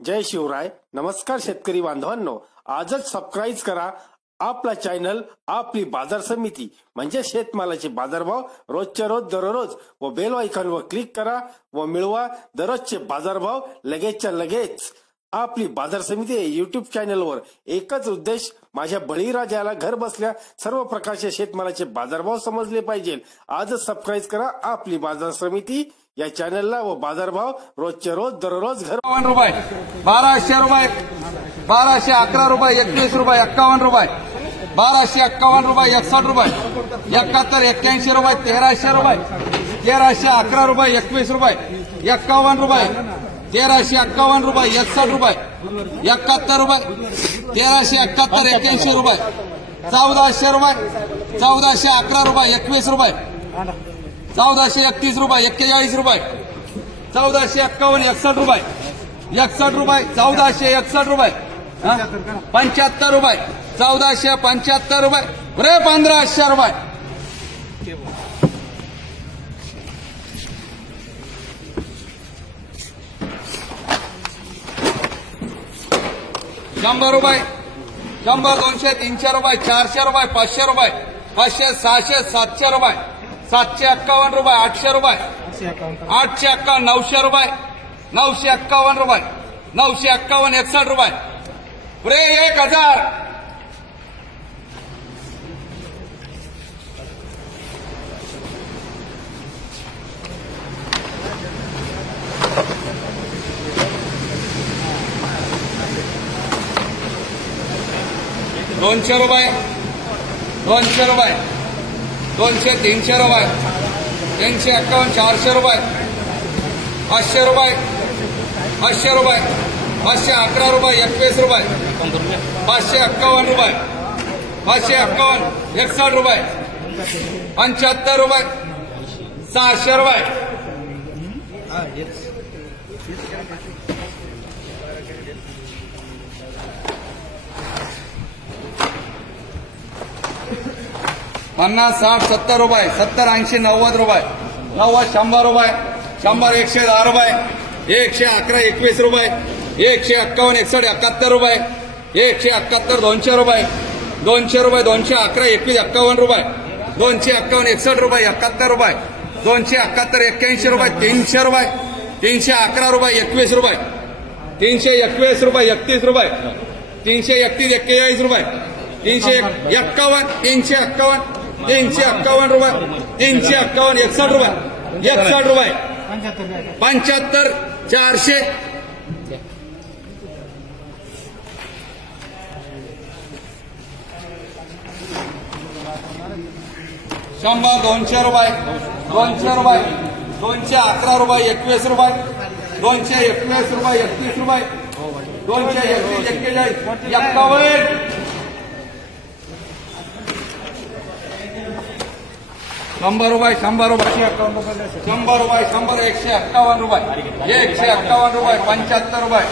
जय शिवराय. नमस्कार शेतकरी बांधवांनो, आजच सबस्क्राईब करा आपला चॅनल आपली बाजार समिती म्हणजे शेतमालाचे बाजारभाव रोजच्या रोज दररोज व बेल आयकॉनवर क्लिक करा व मिळवा दररोजचे बाजारभाव लगेचच्या लगेच. आपली बाजार समिती युट्यूब चॅनलवर एकच उद्देश, माझ्या बळीराजाला घर बसल्या सर्व प्रकारचे शेतमालाचे बाजारभाव समजले पाहिजे. आजच सबस्क्राईब करा आपली बाजार समिती या चॅनलला व बाजारभाव रोजच्या रोज दररोज घर. 51 रुपये, 1200 रुपये, 1211 रुपये, 21 रुपये, 51 रुपये, 1251 रुपये, 61 रुपये, 71, 81 रुपये, 1300 रुपये, 1311 रुपये, 21 रुपये, 51 रुपये, 1351 रुपये, 61 रुपये, 71 रुपये, 1371, 81 रुपये, 1400 रुपये, 1411 रुपये, 21 रुपये, 1431 रुपये, 41 रुपये, 1451, 61 रुपये, 61 रुपये, 1461 रुपये, 75 रुपये, 1475 रुपये, 1500 रुपये, 100 रुपये, 100, 200, 300 रुपये, 400 रुपये, 500 रुपये, 500, 600, 700 रुपये, 751 रुपये, 800 रुपये, 851, 900 रुपये, 951 रुपये, 951, 61 रुपये, 1000. दोनशे रुपये, 200 रुपये, 200, 300 रुपये, 351, 400 रुपये, 500 रुपये, 500 रुपये, 511 रुपये, 21 रुपये, 551 रुपये, 551, 61 रुपये, 75 रुपये, 600 रुपये, 50, 60, 70 रुपये, 70, 80, 90 रुपये, 90, 100 रुपये, 100, 110 रुपये, 111, 21 रुपये, 151, 61, 71 रुपये, 171, 200 रुपये, 200 रुपये, 211, 21, 51 रुपये, 251, 61 रुपये, 71 रुपये, 271, 81 रुपये, 300 रुपये, 311 रुपये, 21 रुपये, 321 रुपये, 31 रुपये, 331, 41 रुपये, 351, 351, 351 रुपये, 351, 61 रुपये, 61 रुपये, 75, 400, 100, 200 रुपये, 200 रुपये, 211 रुपये, 21 रुपये, 221 रुपये, 31 रुपये, 231, 41, 51. 100 रुपये, 100 रुपये, 100 रुपये, 100, 151 रुपये, 151 रुपये, 75 रुपये,